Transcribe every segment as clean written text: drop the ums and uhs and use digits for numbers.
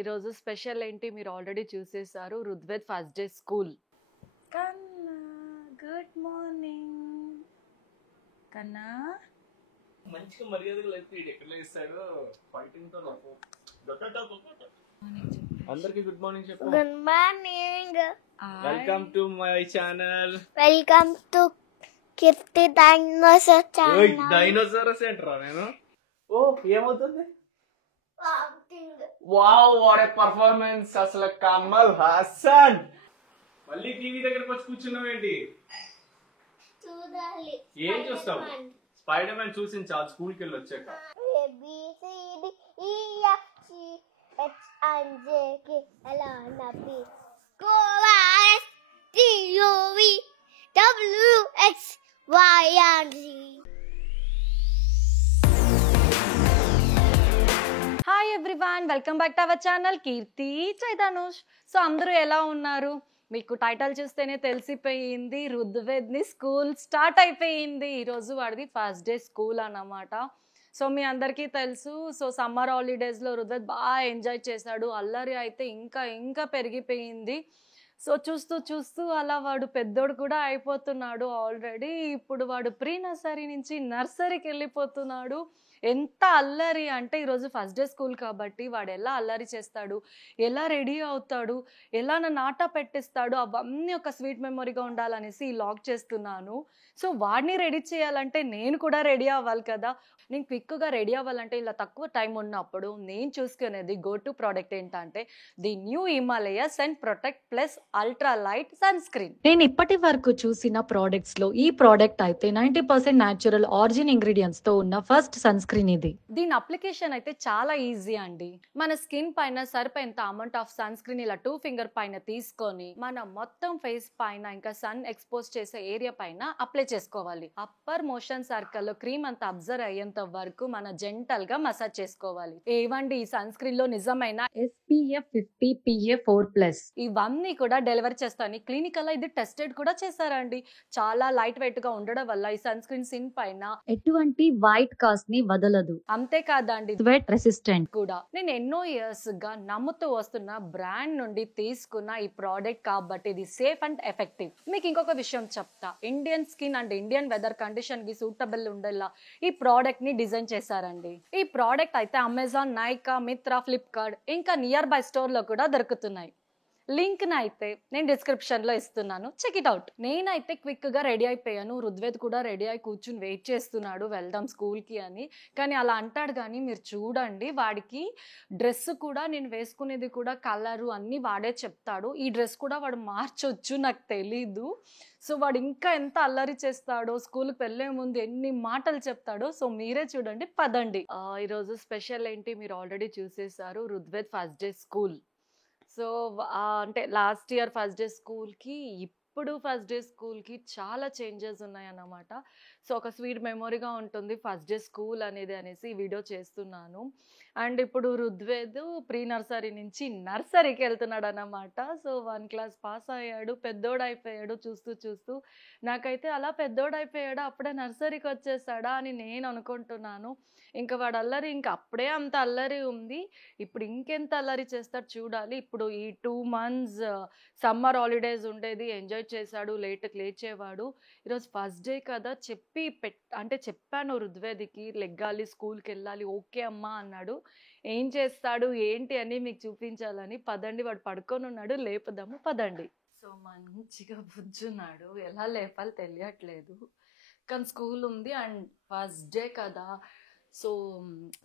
ఈరోజు స్పెషల్ ఏంటి మీరు ఆల్రెడీ చూసేసారు. Rudved first day school. కన్నా గుడ్ మార్నింగ్. కన్నా మంచిగా మర్యాదగా లేకపోతే ఎక్కడ ఇస్తాడో ఫైటింగ్ తో నాకు అందరికి గుడ్ మార్నింగ్ చెప్పు. Good morning. Welcome to my channel. Welcome to Keerthi dinosaur ఓయ్ ఛానల్. డైనోసారస్ ఏంట్రా నేను? ఓ ఏమవుతుంది? వావ్ వాట్ ఏ పర్ఫార్మెన్స్ అసలు కమల్ హాసన్. మళ్ళీ టీవీ దగ్గరకు వచ్చి కూర్చున్నావేంటి? చూడాలి. ఏం చూస్తావు? స్పైడర్ మ్యాన్ చూసింది చాలు స్కూల్కి వెళ్ళి వచ్చాక. ABCD EFG HIJK LMNOP QRSTUVWXYZ. Hi everyone, welcome back to our channel Keerthi Chaitanush. So అందరూ ఎలా ఉన్నారు? మీకు టైటిల్ చూస్తేనే తెలిసిపోయింది, రుద్వేద్ని స్కూల్ స్టార్ట్ అయిపోయింది. ఈరోజు వాడిది ఫస్ట్ డే స్కూల్ అన్నమాట. సో మీ అందరికీ తెలుసు. సో సమ్మర్ హాలిడేస్లో రుద్వేద్ బాగా ఎంజాయ్ చేశాడు. అల్లరి అయితే ఇంకా ఇంకా పెరిగిపోయింది. సో చూస్తూ చూస్తూ అలా వాడు పెద్దోడు కూడా అయిపోతున్నాడు ఆల్రెడీ. ఇప్పుడు వాడు ప్రీ నర్సరీ నుంచి నర్సరీకి వెళ్ళిపోతున్నాడు. ఎంత అల్లరి అంటే ఈరోజు ఫస్ట్ డే స్కూల్ కాబట్టి వాడు ఎలా అల్లరి చేస్తాడు, ఎలా రెడీ అవుతాడు, ఎలా నన్ను ఆట పెట్టిస్తాడు, అవన్నీ ఒక స్వీట్ మెమొరీగా ఉండాలనేసి లాక్ చేస్తున్నాను. సో వాడిని రెడీ చేయాలంటే నేను కూడా రెడీ అవ్వాలి కదా. నేను క్విక్గా రెడీ అవ్వాలంటే ఇలా తక్కువ టైం ఉన్నప్పుడు నేను చూసుకునేది గో టు ప్రోడక్ట్ ఏంటంటే the new Himalaya sun protect plus ultra light sunscreen. నేను ఇప్పటి వరకు చూసిన ప్రోడక్ట్స్ లో ఈ ప్రోడక్ట్ అయితే 90% న్యాచురల్ ఆరిజిన్ ఇంగ్రీడియంట్స్ తో ఉన్న ఫస్ట్ సన్ స్క్రీన్ ఇది. దీని అప్లికేషన్ అయితే చాలా ఈజీ అండి. మన స్కిన్ పైన సరిపోయేంత అమౌంట్ ఆఫ్ సన్ స్క్రీన్ ఇలా 2 ఫింగర్ పైన తీసుకొని మన మొత్తం ఫేస్ పైన ఇంకా సన్ ఎక్స్పోజ్ చేసే ఏరియా పైన అప్లై చేసుకోవాలి. అప్పర్ మోషన్ సర్కిల్ లో క్రీమ్ అంతా అబ్జర్వ్ అయ్యేంత వరకు మన జెంటల్ గా మసాజ్ చేసుకోవాలి. ఏవండి ఈ సన్ స్క్రీన్ లో నిజమైన SPF 50 PA4+. ఇవన్నీ కూడా డెలివరీ చేస్తాను. క్లినికల్ ఇది టెస్టెడ్ కూడా చేశారండి. చాలా లైట్ వెయిట్ గా ఉండడం వల్ల ఈ సన్ స్క్రీన్ స్కిన్ పైన ఎటువంటి వైట్ కాస్ట్ ని వదలదు. అంతేకాదండి స్వెట్ రెసిస్టెంట్ కూడా. నేను ఎన్నో ఇయర్స్ గా నమ్ముతూ వస్తున్న బ్రాండ్ నుండి తీసుకున్న ఈ ప్రోడక్ట్ కాబట్టి ఇది సేఫ్ అండ్ ఎఫెక్టివ్. మీకు ఇంకొక విషయం చెప్తా. Indian skin and Indian weather condition కి సూటబుల్ ఉండేలా ఈ ప్రోడక్ట్ ని డిజైన్ చేశారండి. ఈ ప్రోడక్ట్ అయితే అమెజాన్, నైకా, మిత్రా, ఫ్లిప్కార్ట్ ఇంకా నియర్ బై స్టోర్ లో కూడా దొరుకుతున్నాయి. లింక్ అయితే నేను డిస్క్రిప్షన్ లో ఇస్తున్నాను, చెక్ ఇట్ అవుట్. నేనైతే క్విక్ గా రెడీ అయిపోయాను. రుద్వేద్ కూడా రెడీ అయి కూర్చుని వెయిట్ చేస్తున్నాడు వెళ్దాం స్కూల్ కి అని. కానీ అలా అంటాడు కానీ మీరు చూడండి వాడికి డ్రెస్ కూడా నేను వేసుకునేది కూడా కలరు అన్ని వాడే చెప్తాడు. ఈ డ్రెస్ కూడా వాడు మార్చొచ్చు, నాకు తెలీదు. సో వాడు ఇంకా ఎంత అల్లరి చేస్తాడో, స్కూల్కి వెళ్ళే ముందు ఎన్ని మాటలు చెప్తాడో. సో మీరే చూడండి, పదండి. ఈరోజు స్పెషల్ ఏంటి మీరు ఆల్రెడీ చూసేసారు. Rudved first day school. So అంటే లాస్ట్ ఇయర్ ఫస్ట్ డే స్కూల్కి ఇప్పుడు ఫస్ట్ డే స్కూల్కి చాలా చేంజెస్ ఉన్నాయన్నమాట. సో ఒక స్వీట్ మెమొరీగా ఉంటుంది ఫస్ట్ డే స్కూల్ అనేది అనేసి ఈ వీడియో చేస్తున్నాను. అండ్ ఇప్పుడు రుద్వేద్ ప్రీ నర్సరీ నుంచి నర్సరీకి వెళ్తున్నాడు అన్నమాట. సో 1 క్లాస్ పాస్ అయ్యాడు, పెద్దోడు అయిపోయాడు. చూస్తూ చూస్తూ నాకైతే అలా పెద్దోడు అయిపోయాడు అప్పుడే నర్సరీకి వచ్చేసాడా అని నేను అనుకుంటున్నాను. ఇంకా వాడు అల్లరి ఇంకా అప్పుడే అంత అల్లరి ఉంది, ఇప్పుడు ఇంకెంత అల్లరి చేస్తాడు చూడాలి. ఇప్పుడు ఈ 2 months సమ్మర్ హాలిడేస్ ఉండేది, ఎంజాయ్ చేశాడు, లేట్కి లేచేవాడు. ఈరోజు ఫస్ట్ డే కదా అంటే చెప్పాను రుద్వేదికి లెగ్గాలి, స్కూల్కి వెళ్ళాలి, ఓకే అమ్మా అన్నాడు. ఏం చేస్తాడు ఏంటి అని మీకు చూపించాలని. పదండి, వాడు పడుకొని ఉన్నాడు, లేపుదాము పదండి. సో మంచిగా బుజ్జున్నాడు, ఎలా లేపాలి తెలియట్లేదు. కానీ స్కూల్ ఉంది అండ్ ఫస్ట్ డే కదా. సో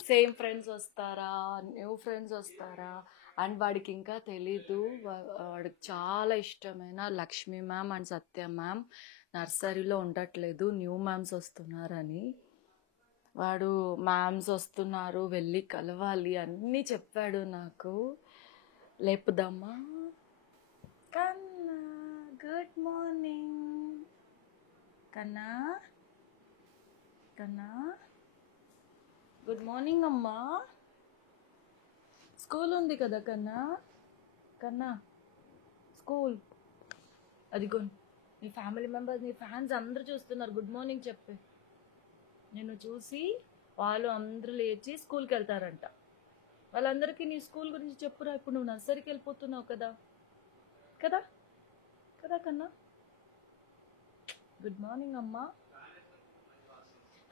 సేమ్ ఫ్రెండ్స్ వస్తారా, న్యూ ఫ్రెండ్స్ వస్తారా అండ్ వాడికి ఇంకా తెలీదు. వాడికి చాలా ఇష్టమైన Lakshmi ma'am and Satya ma'am నర్సరీలో ఉండట్లేదు, న్యూ మ్యామ్స్ వస్తున్నారని. వాడు మ్యామ్స్ వస్తున్నారు, వెళ్ళి కలవాలి అన్నీ చెప్పాడు నాకు. లేపుదామా? కన్నా గుడ్ మార్నింగ్. కన్నా కన్నా గుడ్ మార్నింగ్ అమ్మా. స్కూల్ ఉంది కదా కన్నా. కన్నా స్కూల్ అదిగో మీ ఫ్యామిలీ మెంబర్స్, మీ ఫ్యాన్స్ అందరూ చూస్తున్నారు, గుడ్ మార్నింగ్ చెప్పే. నేను చూసి వాళ్ళు అందరూ లేచి స్కూల్కి వెళ్తారంట. వాళ్ళందరికీ నీ స్కూల్ గురించి చెప్పురా. ఇప్పుడు నువ్వు నర్సరీకి వెళ్ళిపోతున్నావు కదా కదా కదా కన్నా. గుడ్ మార్నింగ్ అమ్మా.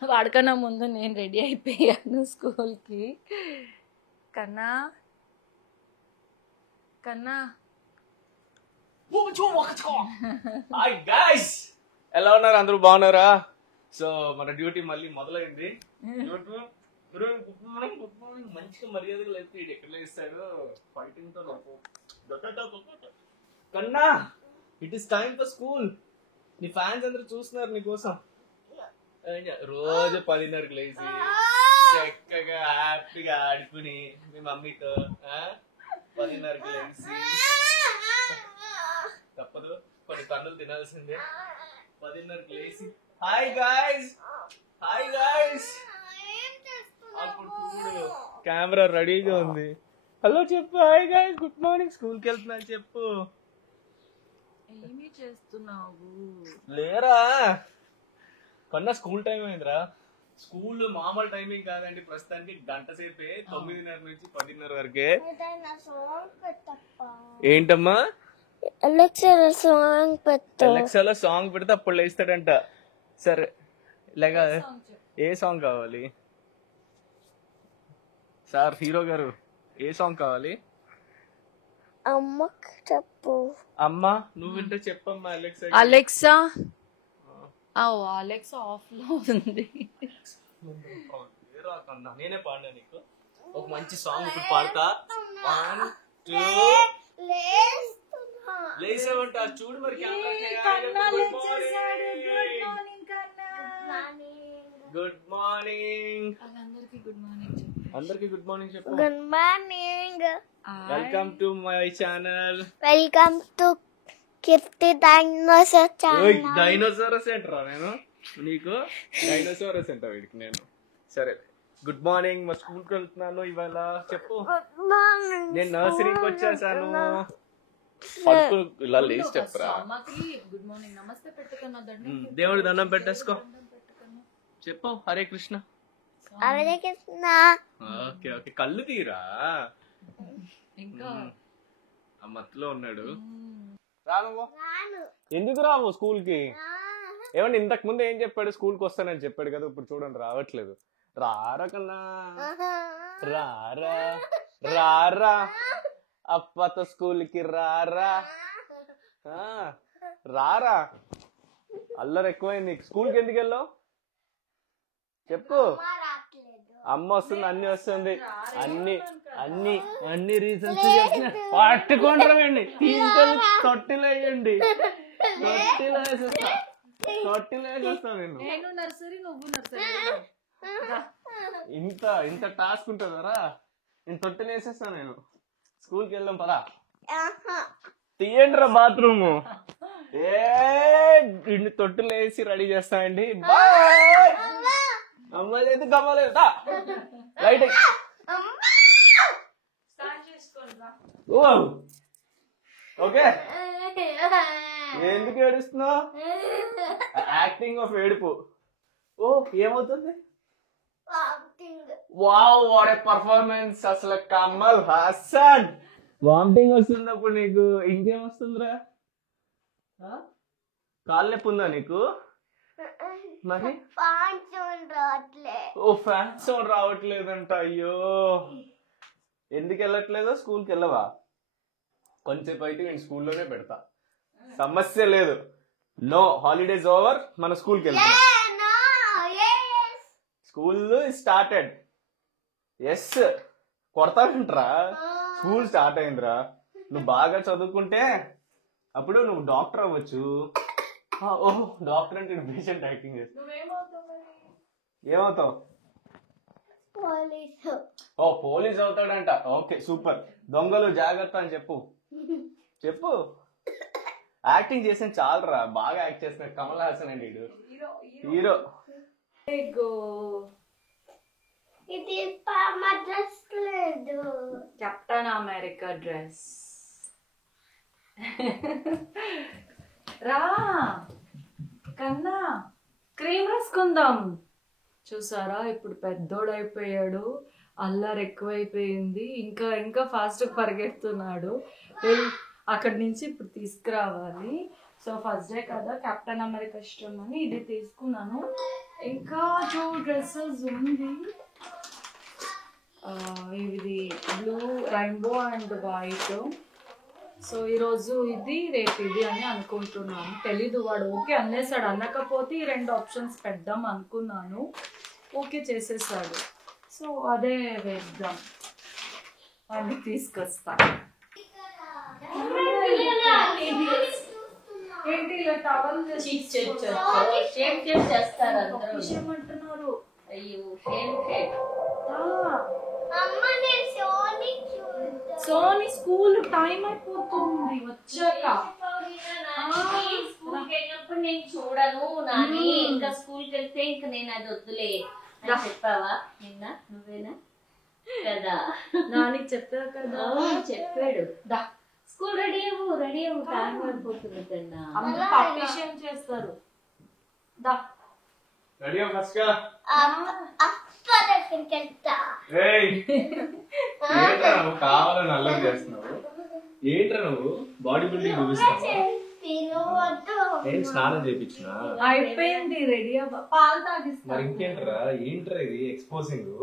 వాడికన్నా ముందు నేను రెడీ అయిపోయాను స్కూల్కి. కన్నా కన్నా హాయ్ గైస్, ఎలా ఉన్నారు? అందరూ బాగున్నారా? సో మన డ్యూటీ మళ్ళీ మొదలైంది. మంచిగా మర్యాదగా లేకపోతే ఇది ఎక్కడ ఇస్తాడు ఫైటింగ్ తో నాకు. కన్నా, it is time for school. నీ ఫ్యాన్స్ అందరూ చూస్తున్నారు నీ కోసం. రోజు 10:30కి లేచి చక్కగా హ్యాపీగా ఆడుకుని మీ మమ్మీతో 10:30కి లేచి తప్పదు కొన్ని తన్నులు తినాల్సిందే. 10:30కి లేచి హాయ్ గాయ్స్, హాయ్ గాయ్స్. అప్పుడు చూడు కెమెరా రెడీగా ఉంది. హలో చెప్పు, హాయ్ గాయ్స్, గుడ్ మార్నింగ్, స్కూల్కి వెళ్తున్నా చెప్పు. ఏమీ చేస్తున్నావు? లేరా కన్నా, స్కూల్ టైం అయిందిరా. స్కూల్ మామూలు టైమింగ్ కాదండి, ప్రస్తుతానికి గంట సేపే. 9:30 నుంచి 10:30 వరకే. ఏంటమ్మా? అలెక్సాలో సాంగ్ పెట్టు. అలెక్సాలో సాంగ్ పెడితే అప్పుడు లేస్తాడంట. సరే ఇలాగా ఏ సాంగ్ కావాలి సార్? హీరో గారు ఏ సాంగ్ కావాలి? అమ్మకి చెప్పు. అమ్మా నువ్వు వింటే చెప్పమ్మా. అలెక్సా అలెక్సా అలెక్సా ఆఫ్ లో ఉంది. నేనే పాడినా నీకు ఒక మంచి సాంగ్ ఇప్పుడు పాడతా. 1 2 లేసావంట చూడు మరి. Good morning. అందరికి గుడ్ మార్నింగ్ చెప్పు. Good morning. Welcome to my channel. Welcome to Keerthi dinosaur channel. Dinosaurs ఏంట్రా నేను నీకు? డైనోసారస్ అంటా వీడికి నేను. సరే గుడ్ మార్నింగ్. మా స్కూల్కి వెళ్తున్నాను ఇవాళ చెప్పు. నేను నర్సరీకి వచ్చేసాను. పడుకు ఇలా లేచి చెప్పరా. గుడ్ మార్నింగ్ నమస్తే పెట్టుకున్నా. దేవుడి దండం పెట్టేసుకో చెప్పు. హరే కృష్ణ. హరే కృష్ణ. ఓకే ఓకే, కళ్ళు తీరా. ఇంకా ఆ మత్తులో ఉన్నాడు. రాను. ఎందుకు రావు స్కూల్ కి? ఏమండి ఇంతకు ముందు ఏం చెప్పాడు? స్కూల్ కి వస్తానని చెప్పాడు కదా, ఇప్పుడు చూడండి రావట్లేదు. రారా కన్నా, రారా రారా అప్పతో స్కూల్ కి రారా. రారా, అల్లరి ఎక్కువైంది. స్కూల్ కి ఎందుకు వెళ్ళావు చెప్పు. అమ్మ వస్తుంది, అన్ని వస్తుంది, అన్ని అన్ని అన్ని రీజన్స్ పట్టుకోండి. తీసుకెళ్ళి తొట్టిలో వేయండి. తొట్టిలో వేసేస్తా, తొట్టిలో వేసేస్తా నేను. నర్సరీ నువ్వు నర్సరీ. ఇంత ఇంత టాస్క్ ఉంటుందరా. నేను తొట్టిలో వేసేస్తా నేను. స్కూల్కి వెళ్దాం పదా. తీయండి రా బాత్రూమ్. ఇన్ని తొట్టిలో వేసి రెడీ చేస్తా అండి. అమ్మ లేదు గమ్మలేదు. Right okay. ఎందుకు ఏడుస్తున్నావు? యాక్టింగ్ ఆఫ్ ఏడుపు. ఓ ఏమవుతుంది? వావ్, వాట్ ఏ పర్ఫార్మెన్స్ అసలు. కమల్ హాసన్. వామిటింగ్ వస్తున్నప్పుడు నీకు ఇంకేం వస్తుందిరా? కాళ్ళు నొప్పి ఉందా నీకు? మరి ఓ ఫ్యాన్ సౌండ్ రావట్లేదంట. అయ్యో, ఎందుకు వెళ్ళట్లేదో? స్కూల్కి వెళ్ళవా? కొంచెంసేపు అయితే నేను స్కూల్లోనే పెడతా, సమస్య లేదు. నో హాలిడేస్ ఓవర్, మన స్కూల్కి వెళ్తాం. School started. ఎస్, కొడతాడంట్రా. స్కూల్ స్టార్ట్ అయిందిరా. నువ్వు బాగా చదువుకుంటే అప్పుడు నువ్వు డాక్టర్ అవ్వచ్చు. ఓహో, డాక్టర్ అంటే పేషెంట్ యాక్టింగ్ చేస్తా. ఏమవుతావు? ఓ పోలీస్ అవుతాడంట. Okay super. దొంగలు జాగ్రత్త అని చెప్పు. చెప్పు. యాక్టింగ్ చేసిన చాలరా, బాగా యాక్ట్ చేసిన. కమల్ హాసన్ అండి హీరో. ఇది మా డ్రెస్ లేదు. Captain America dress. రా కన్నా, క్రీమ్ రాసుకుందాం. చూసారా ఇప్పుడు పెద్దోడైపోయాడు. అల్లరి ఎక్కువైపోయింది. ఇంకా ఇంకా ఫాస్ట్గా పరిగెడుతున్నాడు. అక్కడి నుంచి ఇప్పుడు తీసుకురావాలి. సో ఫస్ట్ డే కదా, కెప్టెన్ అమెరికా ఇష్టం అని ఇది తీసుకున్నాను. ఇంకా 2 డ్రెస్సెస్ ఉంది. ఇది blue rainbow and white. So ఈరోజు ఇది, రేపు ఇది అని అనుకుంటున్నాను. తెలీదు, వాడు ఓకే అనేసాడు. అనకపోతే ఈ 2 ఆప్షన్స్ పెడదాం అనుకున్నాను, ఓకే చేసేసాడు. సో అదే వేద్దాం అని తీసుకొస్తా. ఏంటి ఇలా టవల్ చేస్తారు అందరూ. ఏమంటున్నారు? అయ్యో సోనీ స్కూల్ టైం అయిపోతుంది వచ్చాక. స్కూల్కి వెళ్ళినప్పుడు నేను చూడను నాని, ఇంకా స్కూల్కి వెళ్తే ఇంకా నేను అది వద్దులే అని చెప్పావా నిన్న? నువ్వేనా కదా? నానికి చెప్పావు కదా. చెప్పాడు. స్కూల్ రెడీ అవ్వు టైం అయిపోతుంది కన్నా. అందరూ పార్టిషన్ చేస్తారు. దా రెడీ ఫస్ట్ గా. నువ్వు కావాలని అల్లరి చేస్తున్నావు. ఏంట్రా నువ్వు బాడీ బిల్డింగ్ చూపిస్తున్నావు? ఏంటి స్నానం చేయించిన? అయిపోయింది, రెడీ అవ్వ, పాలు తాగిస్తా. మరి ఇంకేంట్రా? ఏంట్రా ఇది ఎక్స్పోజింగ్?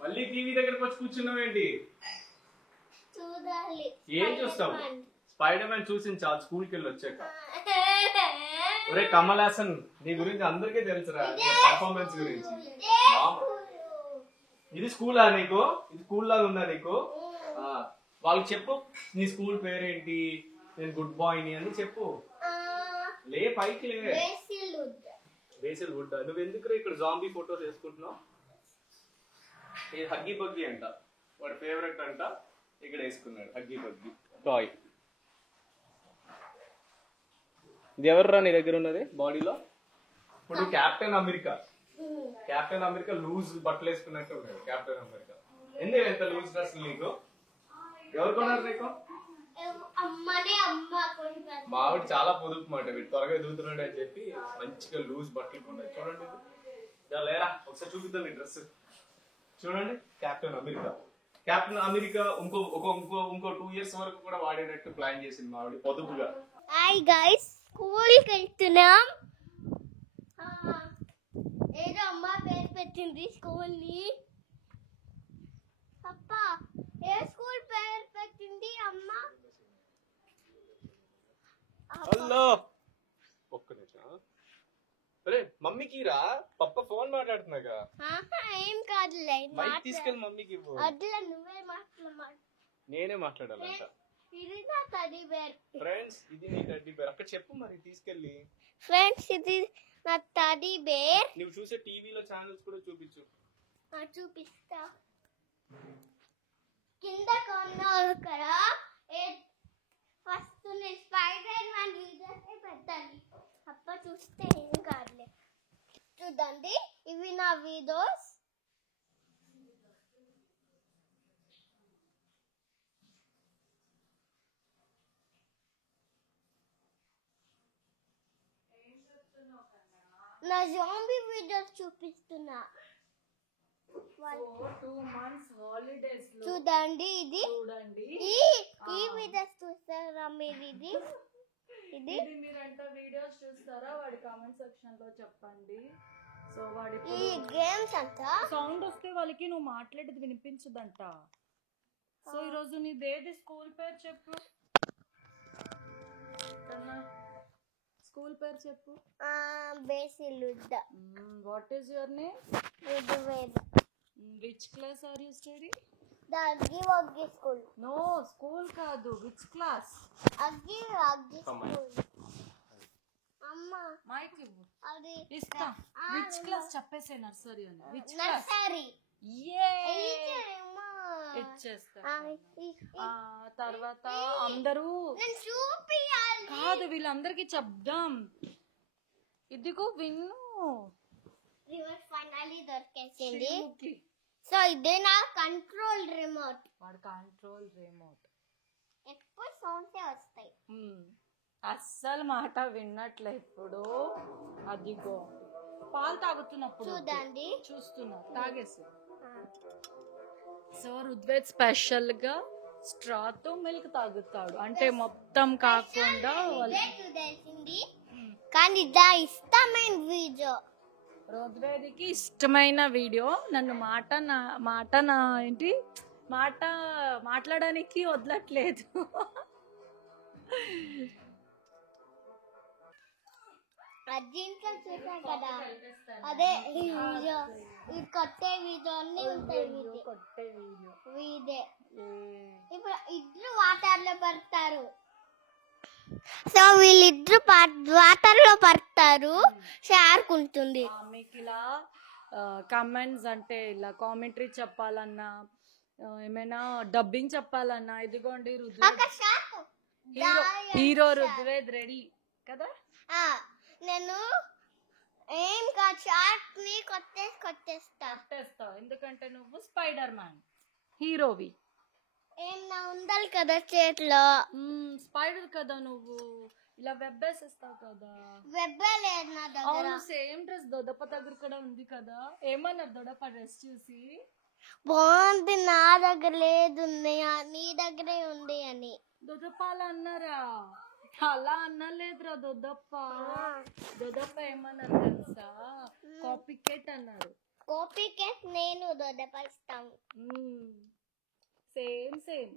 మళ్ళీ టీవీ దగ్గరకు వచ్చి కూర్చున్నావు ఏంటి? ఏం చూస్తావు? స్పైడర్ మ్యాన్ చూసింది చాలు స్కూల్కి వెళ్ళి వచ్చాక. ఒరే కమల్ హాసన్, నీ గురించి అందరికీ తెలుసురా, పర్ఫార్మెన్స్ గురించి. ఇది స్కూలా నీకు? ఇది స్కూల్ లాగా ఉందా నీకు? వాళ్ళకి చెప్పు నీ స్కూల్ పేరేంటి, నేను గుడ్ బాయ్ ని అని చెప్పు. లే పైకి లే. Basil wood. నువ్వు ఎందుకు ఇక్కడ జాంబీ ఫోటోస్ వేసుకుంటున్నావు? ఇది హగ్గీ బగ్గీ అంట, వాడి ఫేవరెట్ అంట. ఇక్కడ వేసుకున్నాడు హగ్గీ బగ్గీ టాయ్. ఇది ఎవర్రా నీ దగ్గర ఉన్నది బాడీలో? ఇప్పుడు కెప్టెన్ అమెరికా లూజ్ బట్టలు వేసుకున్నట్టు ఉన్నాడు కెప్టెన్ అమెరికా. ఎందుకు ఎంత లూజ్ డ్రెస్ నీకు? ఎవరు కొన్నారు నీకు? మావిడ చాలా పొదుపు మాట, వీడు త్వరగా ఎదుగుతున్నాడు అని చెప్పి మంచిగా లూజ్ బట్టలు కొన్నాయి. చూడండి లేరా, ఒకసారి చూపిద్దాం ఈ డ్రెస్. చూడండి కెప్టెన్ అమెరికా ఇంకో 2 years వరకు కూడా వాడేటట్టు ప్లాన్ చేసింది మావిడ పొదుపుగా. హాయ్ గైస్, స్కూల్కి వెళ్తున్నాం. ఏదో అమ్మ పేరు పెట్టింది స్కూల్ ని. అప్పా ఏ స్కూల్ పేరు పెట్టింది అమ్మ? హలో ఒక్క నిమిషం. అరే మమ్మీకి రా, పప్ప ఫోన్ మాట్లాడుతున్నాగా. ఏం కాదులే, మైక్ తీసుకెళ్ళి మమ్మీకి ఇవ్వు. అట్లా నువ్వే మాట్లాడు. నేనే మాట్లాడాలంట. ఇది నా టెడ్డీ బేర్. ఫ్రెండ్స్ ఇది నీ టెడ్డీ బేర్. అక్కడ చెప్పు మరి తీసుకెళ్ళి. ఫ్రెండ్స్ ఇది నా టెడ్డీ బేర్. నువ్వు చూసే టీవీలో ఛానల్స్ కూడా చూపించు. చూపిస్తా. కింద కొన్నారు కదా, ఫస్ట్ స్పైడర్ మ్యాన్ వీడియోస్ పెట్టాలి. అప్ప చూస్తే ఏం కాదులే. చూడండి ఇవి నా వీడియోస్. నా జాంబీ వీడియోస్ చూపిస్తున్నా. 2 months హాలిడేస్ లో చూడండి ఇది. చూడండి ఈ వీడియోస్ చూస్తారా మీరు? ఇది మీరంట వీడియోస్ చూస్తారా? వాడి కామెంట్ సెక్షన్ లో చెప్పండి. సో వాడి ఈ గేమ్స్ అంట సౌండ్ వస్తే వాళ్ళకి నువ్వు మాట్లాడేది వినిపించదంట. సో ఈరోజు నీదేది స్కూల్ పేరు చెప్పు. స్కూల్ పేరు చెప్పు. బేసిలుద్ద. What is your name? Rudveda. Which class are you study? The అగ్గి స్కూల్. నో స్కూల్ కాదు, విచ్ క్లాస్? అగ్గి స్కూల్. అమ్మ మైక్ ఇవ్వు. అది ఇస్తా. విచ్ క్లాస్ చెప్పేసే. నర్సరీ అని. Which class? నర్సరీ. ఇచ్చేస్తా. తర్వాత అందరూ కాదు, వీళ్ళందరికీ చెప్దాం. ఇదిగో విన్ను. రిమోట్ ఫైనల్లీ దొరికేసింది. సో ఇదే నా కంట్రోల్ రిమోట్. వాడు కంట్రోల్ రిమోట్. ఎక్కువ సౌండ్స్ వస్తాయి. అస్సలు మాట విన్నట్లే ఇప్పుడు. అదిగో పాలు తాగుతున్నప్పుడు చూడండి. చూస్తున్నా, తాగేసి. సో రుద్వేద్ స్పెషల్ గా స్ట్రాతో మిల్క్ తాగుతాడు, అంటే మొత్తం కాకుండా తెలిసింది కానీ ఇదా ఇష్టమైన వీడియో. రుద్వేదికి ఇష్టమైన వీడియో. నన్ను మాట్లాడడానికి వదలట్లేదు. దీంట్లో చూసాం కదా, అదే ఈ వీడియో, ఈ కొట్టే వీడియో అన్ని ఉంటాయి. వీడే ఇప్పుడు ఇద్దరు వాటర్ లో పడతారు. సో వీళ్ళిద్దరు వాటర్ లో పడతారు, షార్క్ ఉంటుంది. మీకు ఇలా కమెంట్స్ అంటే ఇలా కామెంటరీ చెప్పాలన్నా, ఏమైనా డబ్బింగ్ చెప్పాలన్నా, ఇదిగోండి హీరో రుద్వేద్ రెడీ కదా. నేను ఏం కాదు, షార్క్ ని కొట్టేస్తావు, ఎందుకంటే నువ్వు స్పైడర్ మ్యాన్ హీరోవి. ఏం నా ఉండాలి కదా చేతిలో. స్పైడర్ కదా నువ్వు, ఇలా వెబ్బేసేస్తావు కదా. వెబ్బే లేదు నా దగ్గర. సేమ్ డ్రెస్ దొడప దగ్గర కూడా ఉంది కదా. ఏమన్నారు దొడప డ్రెస్ చూసి? బాగుంది, నా దగ్గర లేదు, నీ దగ్గరే ఉంది అని. దొదప్ప అలా అన్నారా? అలా అన్నలేదురా దొదప్ప. దొదప్ప ఏమన్నారు తెలుసా? కాపీ కేట్ అన్నారు. కాపీ కేట్ నేను దొదప్ప ఇస్తాం. Same same.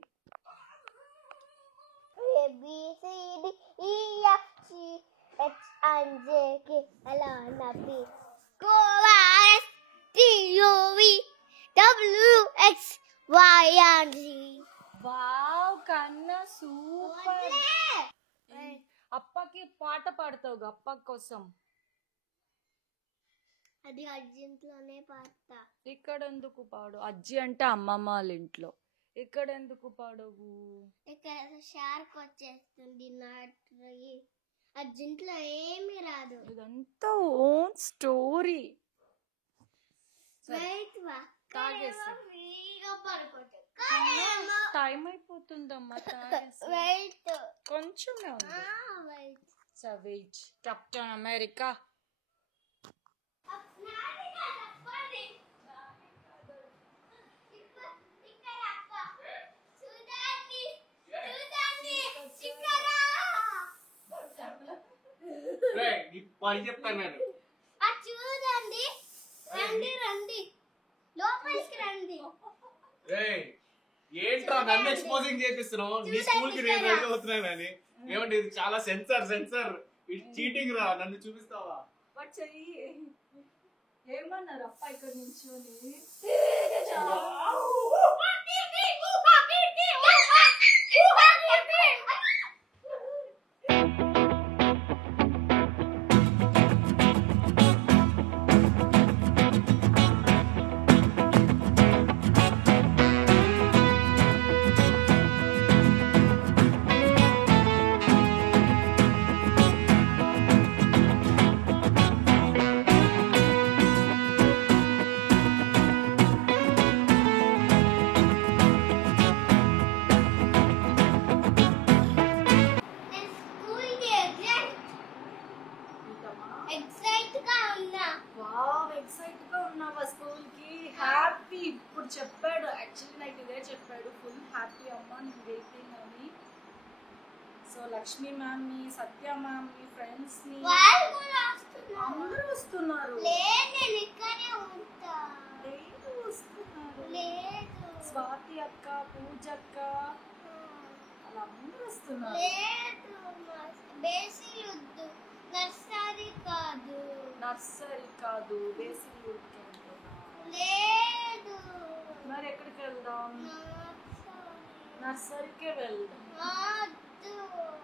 వావ్ కన్నా సూపర్. అప్పకి పాట పాడతావు అప్ప కోసం. అది అర్జెంట్లోనే పాడతా. ఇక్కడ ఎందుకు పాడు? అజ్జి అంటే అమ్మమ్మ వాళ్ళ ఇంట్లో. ఇక్కడ ఎందుకు పాడవు? ఇక్కడ షార్క్ వచ్చేస్తుంది, అర్జెంట్లో ఏమీ రాదు. ఇదంతా ఓన్ స్టోరీ. టైం అయిపోతుందమ్మా, కొంచెమే ఉంది. సవేజ్ కెప్టెన్ అమెరికా. చెప్తాను నేను. చూడండి, రండి రండి, లోపలికి రండి. ఏంట్రా నన్ను ఎక్స్పోజింగ్ చేపిస్తున్నావు? నీ స్కూల్ కి నేను రెడీ అవుతున్నానని. ఏమంటే ఇది చాలా సెన్సర్ చీటింగ్ రా. నన్ను చూపిస్తావా? ఏమన్నారు అప్ప ఇక్కడ నుంచోని? ఇప్పుడు చెప్పాడు, యాక్చువల్లీ నాకు ఇదే చెప్పాడు. ఫుల్ హ్యాపీ అమ్మ నేను వెయిటింగ్ అని. సో లక్ష్మీ మ్యామ్ ని, సత్య మ్యామ్ ని, ఫ్రెండ్స్ ని అందరూ వస్తున్నారు. స్వాతి అక్క, పూజ అక్క, అలా అందరూ వస్తున్నారు. నర్సరీ కాదు, బేసిక్ లేదు. మరి ఎక్కడికి వెళ్దాం? నర్సరీకే వెళ్దాం.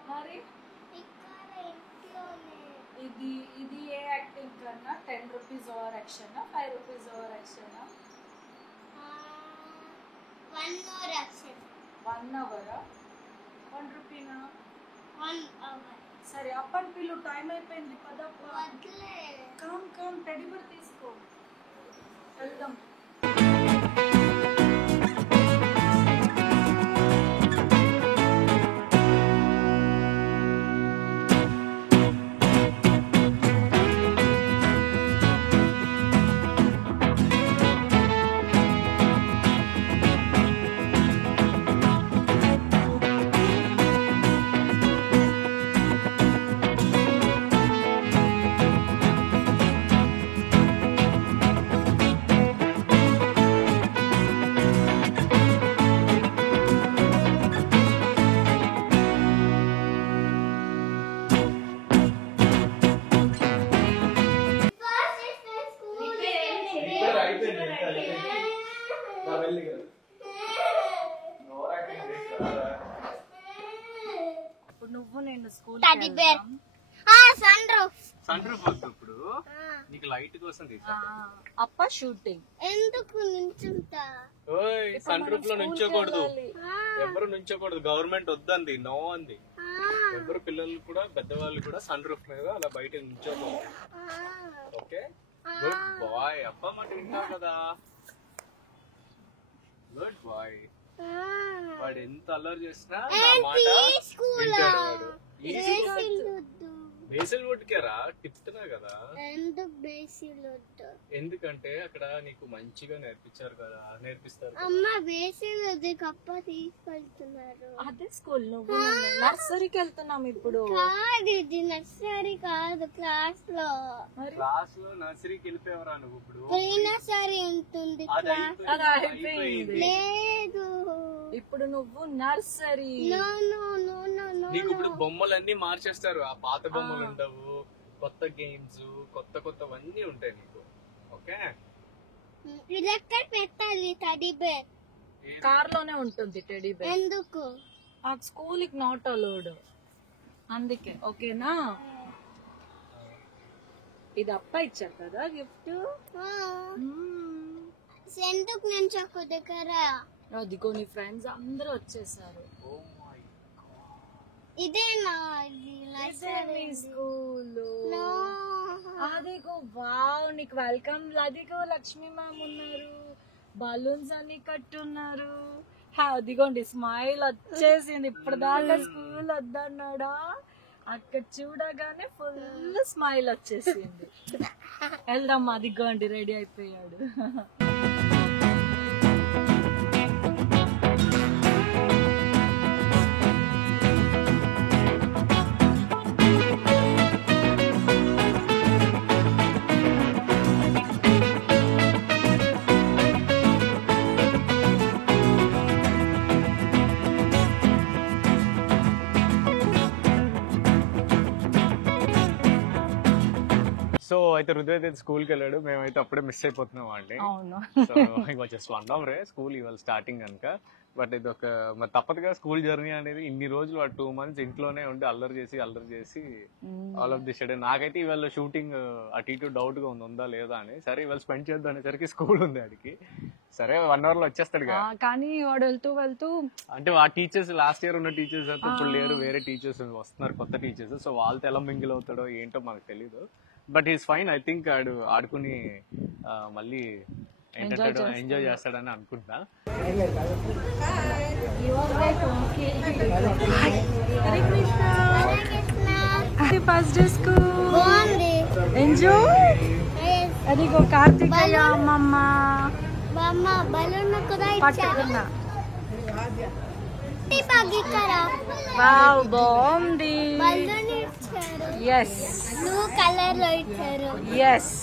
మరి ఇది ఏ యాక్టింగ్ కన్నా 10 rupees over action, 5 rupees over action, 1 అవరా, 1 రూపీనా? 1 అవర్. సరే అప్పని పిల్లు, టైం అయిపోయింది పద. కమ్ టెడీ బర్ తీసుకో, వెళ్దాం. ఇప్పుడు నువ్వు నేను school teddy bear sun roof వద్దు ఇప్పుడు నీకు లైట్ కోసం తీసా. అప్ప షూటింగ్ ఎందుకు నుంచుంటా ఓయ్ సన్ రూఫ్ లో నుంచోకూడదు, ఎవరు నుంచోకూడదు, గవర్నమెంట్ వద్దంది, నో అంది. ఎవరు పిల్లలు కూడా పెద్దవాళ్ళు కూడా సన్ రూఫ్ మీద అలా బయట నుంచోకూడదు. Okay good bye. అప్ప మాట వింటావు కదా, గుడ్ బాయ్. వాడు ఎంత అల్లరి చేసినా నా మాట వింటాడు వాడు. బేసిల్ వుడ్ కేరా తిప్పుతున్నా కదా. ఎందుకంటే అక్కడ నీకు మంచిగా నేర్పించారు కదా, నేర్పిస్తారు. అమ్మ బేసిల్ వుడ్ కప్ప తీసుకెళ్తున్నారు. అదే స్కూల్ నువ్వు నర్సరీకి వెళ్తున్నాం ఇప్పుడు. కాదు ఇది నర్సరీ కాదు, క్లాస్ లో నర్సరీకి వెళ్ళిపోయావరా నువ్వు ఇప్పుడు? ప్రీ నర్సరీ ఉంటుంది, అది అయిపోయింది. లేదు ఇప్పుడు నువ్వు nursery. No no no no no నీకు ఇప్పుడు బొమ్మలన్నీ మార్చేస్తారు. ఆ పాత బొమ్మలు ఉండవు, కొత్త గేమ్స్ కొత్త కొత్తవన్నీ ఉంటాయి నీకు. ఓకే ఇది ఎక్కడ పెట్టాలి? టెడ్డీ బేర్ కార్ లోనే ఉంటుంది టెడ్డీ బేర్. ఎందుకు? ఆ స్కూల్ కి నాట్ అలౌడ్, అందుకే. ఓకేనా? ఇది అప్ప ఇచ్చారు కదా గిఫ్ట్. ఎందుకు నేను చక్కు దగ్గర? అదిగో నీ ఫ్రెండ్స్ అందరూ వచ్చేసారు. ఇదేనా నర్సరీ స్కూల్? అదిగో వావ్, నీకు వెల్కమ్. అదిగో లక్ష్మీ మ్యామ్ ఉన్నారు, బలూన్స్ అన్ని కట్టున్నారు. అదిగోండి స్మైల్ వచ్చేసింది. ఇప్పుడు దాకా స్కూల్ వద్దన్నాడా, అక్కడ చూడగానే ఫుల్ స్మైల్ వచ్చేసింది. వెళ్దాం. అదిగోండి రెడీ అయిపోయాడు. సో అయితే రుద్రైతే స్కూల్కి వెళ్ళాడు, మేమైతే అప్పుడే మిస్ అయిపోతున్నాం అండి. అవును. సో జస్ట్ వన్ రే స్కూల్ ఇవాళ స్టార్టింగ్ కనుక. బట్ ఇది ఒక మరి తప్పదుగా స్కూల్ జర్నీ అనేది. ఇన్ని రోజులు 2 months ఇంట్లోనే ఉండి అల్లరి చేసి ఆల్ ఆఫ్ ది షెడ్. నాకైతే ఇవాళ షూటింగ్ అటు ఇటు డౌట్ గా ఉందా లేదా అని. సరే ఇవాళ స్పెండ్ చేద్దాం అనేసరికి స్కూల్ ఉంది ఆడికి. సరే 1 hour లో వచ్చేస్తాడు కదా. కానీ వాడు వెళ్తూ అంటే ఆ టీచర్స్ లాస్ట్ ఇయర్ ఉన్న టీచర్స్ అయితే ఇప్పుడు లేరు, వేరే టీచర్స్ వస్తున్నారు, కొత్త టీచర్స్. సో వాళ్ళతో ఎలా మింగిల్ అవుతాడో ఏంటో మనకు తెలీదు. But is fine. I think ఆడుకుని మళ్ళీ ఎంజాయ్ చేస్తాడని అనుకుంటా. First day school enjoy. అదిగో కార్తికేయ అమ్మమ్మ బలూన్ కూడా పట్టుకున్నా. వావ్ బాగుంది. బలూన్ ఇచ్చారు, ఎస్ బ్లూ కలర్ లో ఇచ్చారు. ఎస్